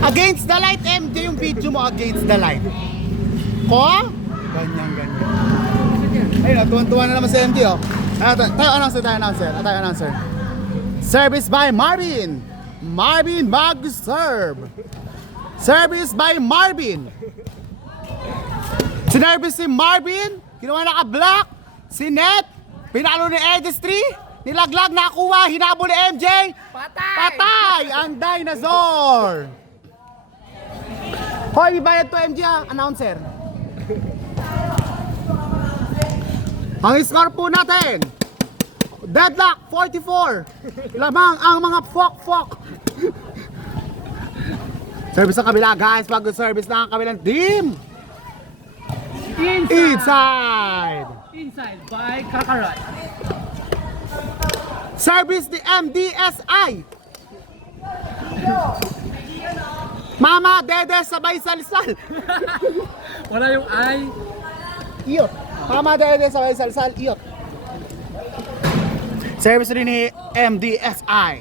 Against the light, MJ, yung video mo against the light. Ko? Ganyan. Ayun, tuwan-tuwa na naman si MJ, oh. Tayo announcer. Service by Marvin. Marvin mag-serve. Service by Marvin. Sinervice si Marvin. Ginawa naka-block. Si Net. Pinalo ni Edistry. Nilaglag, nakuha. Hinabol ni MJ. Patay ang dinosaur. Hoy, ibayad to MJ, announcer. Ang score po natin, deadlock 44. Lamang ang mga fok. Service sa kabila, guys. Mag-service na ang kabilang team. Inside by Kakaroy. Service ni MDSI. Mama, Dede, sabay salsal. Wala yung ay. Iyot. Mama, Dede, sabay salsal. Iyot. Service rin ni MDSI.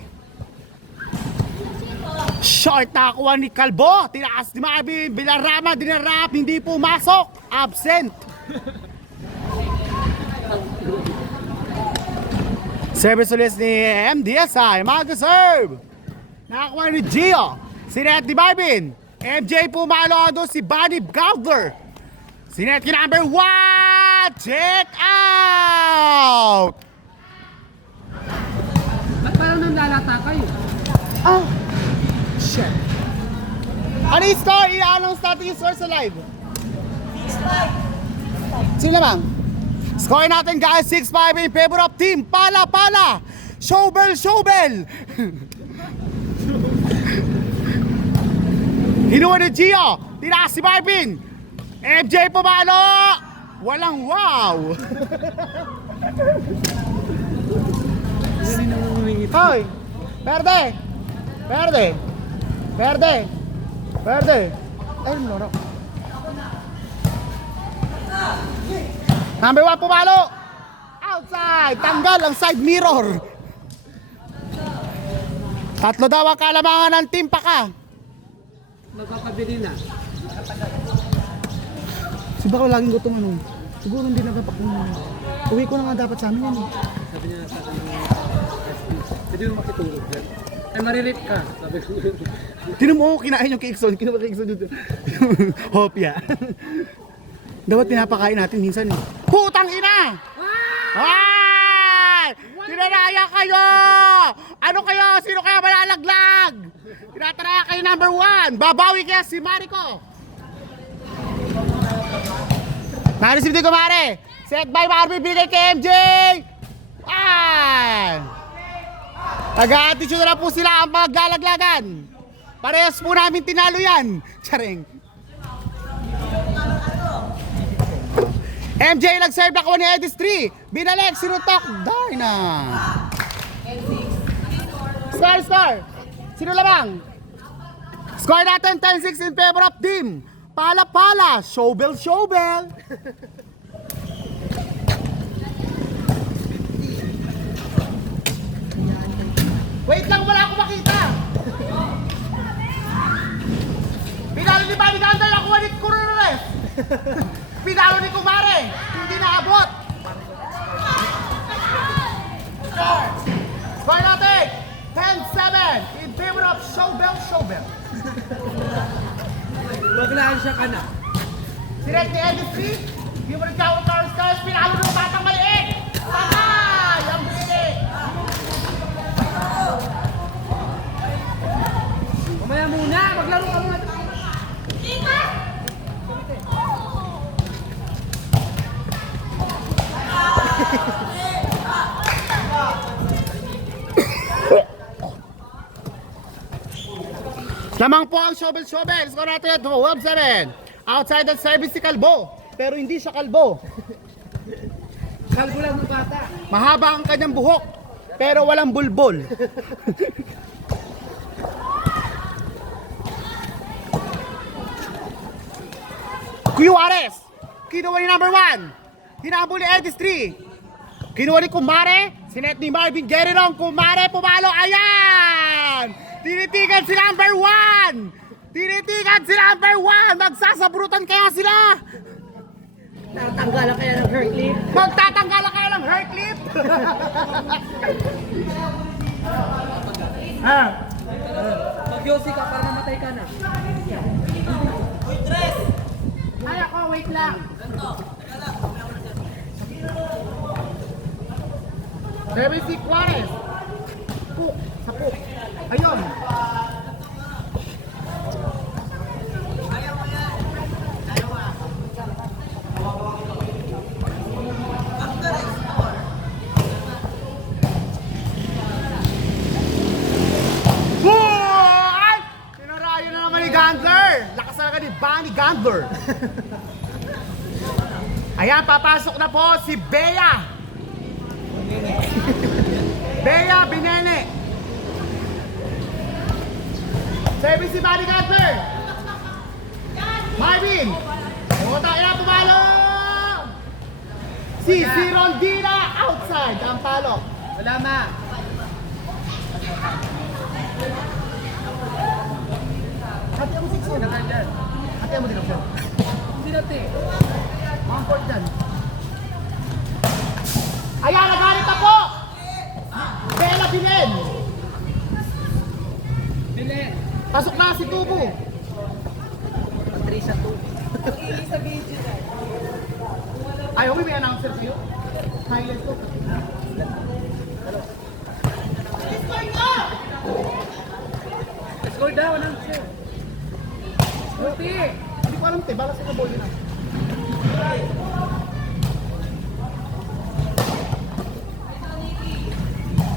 Short nakuha ni Kalbo. Tinaas ni Marvin. Bilarama, dinarap. Hindi pumasok. Absent. Service ulit ni MDSI. Mag-serve. Nakakuha ni Gio. Sinet ni Marvin. MJ pumalo doon si Bunny Gowler. Sinet ki number 1. Check out. Ba't parang nanlalata kayo? Oh, shit. Ano yung score? I-announce natin yung score sa live. 6-5. Sino bang? Score natin guys, 6-5 in favor of team Pala. Showbell. Hinuha ni Gio. Tinaas si Marvin. MJ pumalo. Walang wow. Hoy. Perde. Ay, loro. Number 1 pumalo. Outside. Tanggal ang side mirror. Tatlo daw ang kalamangan ng team Paka. Magkakabili na. Si Bakaw laging gutom ano. Siguro hindi nagpapakunan. Uwi ko na nga dapat sa amin yan eh. Sabi niya sa akin ng pwede mo makitulog dyan. Ay, marirate ka. Sabi ko. Tinan mo, kinain yung Kikson. Kinuha Kikson dito. Hopya. Dapat pinapakain natin minsan eh. Putang ina! Ay! Tinanaya kayo! Ano kayo? Sino kaya malalaglag? Tinataraya kayo number 1. Babawi kaya si Mariko. Na-receive din ko, Mare. Set by Marvin, bigay kay MJ. Ay! Taga-attitude na po sila ang maglalaglagan. Parehas po namin tinalo yan. Charing. MJ nag-serve na ko ni Edistry. Binalik, sinutok. Darna. Score. Sino lamang? Score natin 10-6 in favor of team Pala. Showbell. Wait lang, wala akong makita. Pinalo ni Bani Gandal, nakuha ni Kurores. Pinalo ni Kumare, hindi naabot. Score natin 10-7 in favor of Showbell. Maglaan siya ka na. Si Red ni Edistry, favorite Tower Stars, pinalo ng batang maliit. Patay! Ang bilis! Mamaya muna, maglaro ka muna. Lamang po ang Showbell. Score natin at 12-7. Outside the service si Kalbo. Pero hindi siya kalbo. Kalbo lang ng bata. Mahaba ang kanyang buhok. Pero walang bulbol. Juarez. Kinuha ni number 1. Hinabol ni Edistry. Kinuha ni Kumare. Sinet ni Marvin Guerrero. Kumare pumalo. Ayan! Tinitigan si number 1! Tinitigan si number 1! Magsasabrutan kaya sila! Tatanggalan kaya ng hurt clip. Magtatanggalan kaya ng hair clip! Ah, Mag-yosi ka para mamatay ka na. ay ako, wait lang. Seven si Juarez. Puk, sa puk. Ayun. Ay! Sinarayo na naman ni Gandler. Lakas talaga ni Bunny Gandler. Ayan, papasok na po si Bea. Bea Binene. Service si Bunny Gandler. Marvin. Puta, ayan, pumalo. Si Rondina outside. Ang palo. Wala ma. Hati mo 6 Naman dyan. Hati mo din ako. Hindi natin. Mga court dyan. Ayan, nagalit na po! Bella Binen! Bilen. Pasok na si Tubo. Patricia 2. Ay, okay, may announcer kayo? Highlight ko. Score daw, announcer. Ulti. Hindi ko alam, te. Balas sa kabol yun.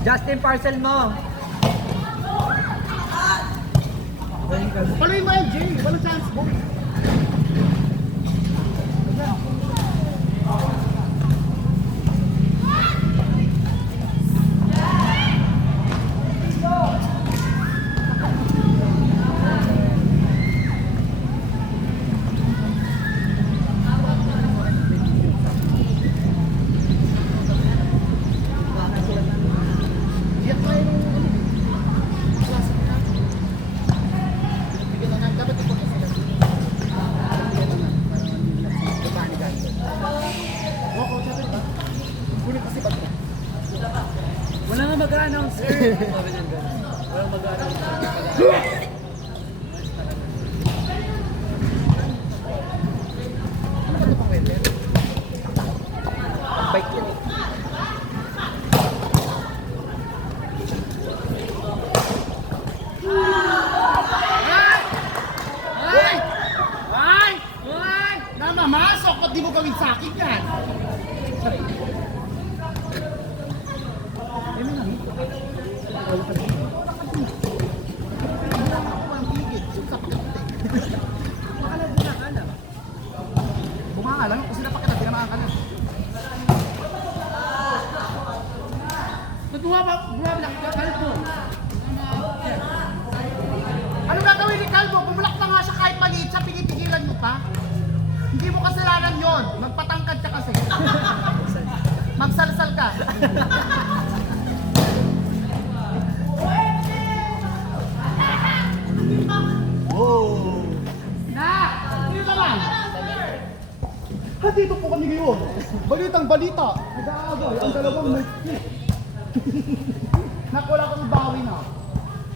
Justin, parcel mo. Paluin mo, MJ. Walang chance mo. Wala nga mag-announcer. Walang mag-announcer. Bike yun eh. Ay! Ay! Ay! Namamasok! Ba't di mo gawin sa akin yan? Bumanga lang kung sila pa kita, tinamaan ka na. Ba't bumablock ka? Kalbo. Ano gagawin ni Calvo? Bumulak na nga siya kahit maliit siya, pinipigilan mo pa? Hindi mo kasalanan yon. Magpatangkad ka kasi. Magsalsal ka. Oh! Na! Sino naman? Ha, dito po kami ngayon. Balitang balita. Nag-aagay ang dalawang may Naku, wala kang bawi na.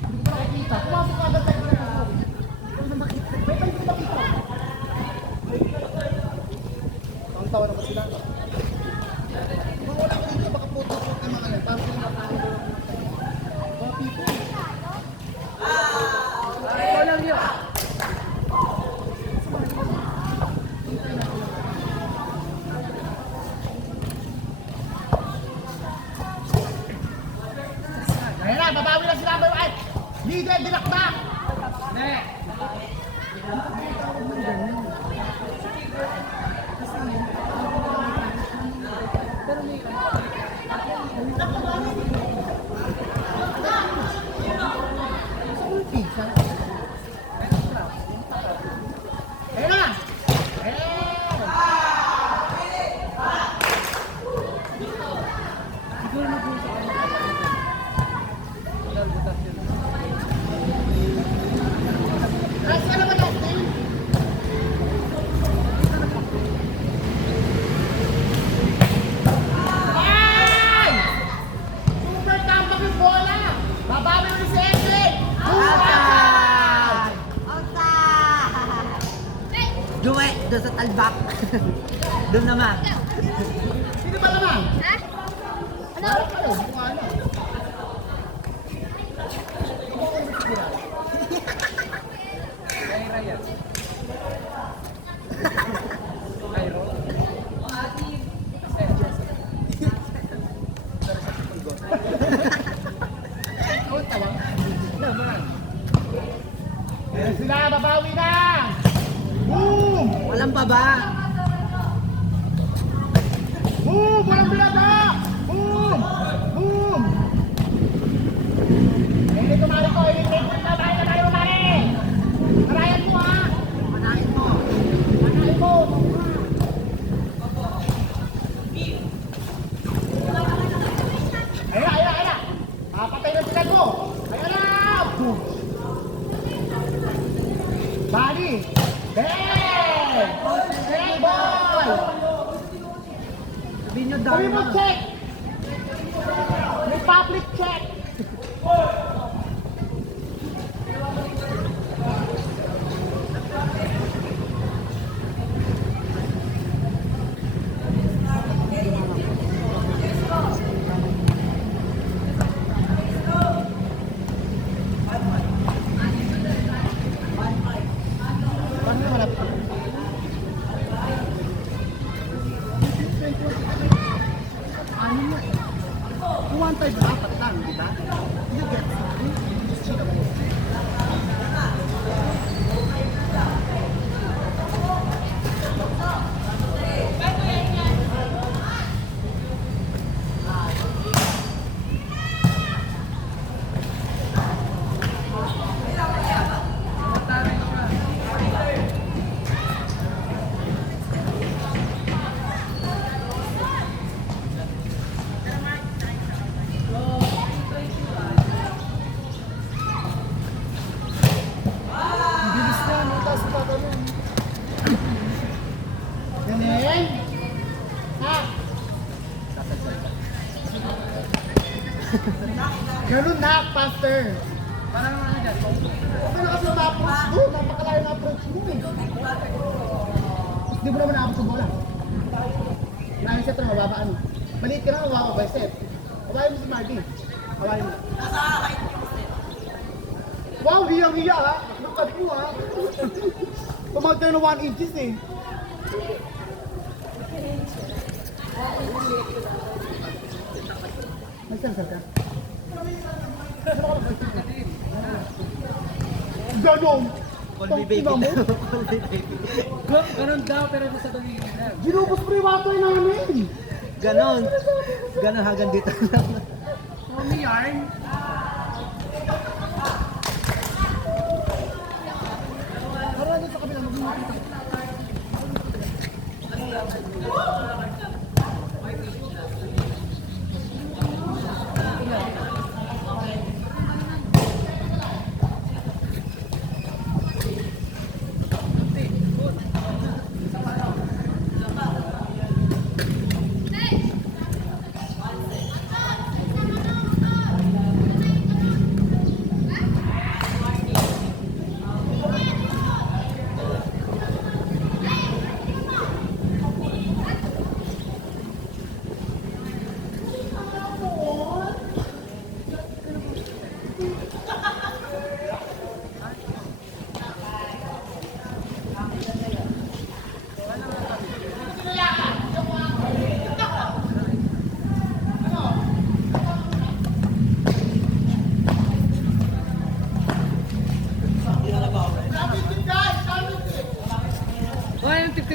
Hindi ko nakikita. makita. Pumasok ka agad tayo na ako. Wala makita. Wait, hindi ko makita. Ang tawa naman sila. Kung wala ka dito, baka puto-puto yung mga yan. Parang sila nakakita. Mga people. Walang yun. Ayan na, babawi na si number 1. Leader, dinakdak. Ne. Ayan na. Siguro na po sa walang butas yun. Asa naman natin? Ay! Super tambak yung bola! Babawi mo si Edwin! Duwe, doon sa talbak. Doon naman. Sino ba naman? Ha? Ano? Ano? Hindi ko alam. Kay Ryan. Cairo. Ako tawag. Naman. Ayan sila, babawi na! Boom! Walang baba. Boom! Walang binaba! Boom! Boom! Hindi tumari ko, hindi na tayo tumari! Marayan mo ha! Manahin mo. Manahin mo! Ayan! Papatay na sila ko! Ayan na! Boom! Bali! Bang! Hey boy! Sabihin nyo Sabi mo dahil. check! May public check! Paano naman ito? Ano mo? Kung one time, dapat lang, di ba? You get it. Mataray siya. Bilis na, no? Tapos tatanong. Ganun? Ha? Ganun na, faster. Parang ano dyan, Okay na kasi na-approach doon. Napakalayo na approach mo eh. Hindi mo naman na-approach yung bola. Maraming set na mababa ano. Maliit ka na, mababa by step. Hawain mo si Marty. Hawain mo. Wow, hiyang-hiya ha. Nakad mo ha. Tumag tayo na 1 inches eh. May sensor ka? Ganon! Call me baby. Tangina mo. Call me baby. ganun daw pero nasa daliri lang. Ginubos mo yung water namin! Ganon. Ganon hanggang dito lang. Only yarn.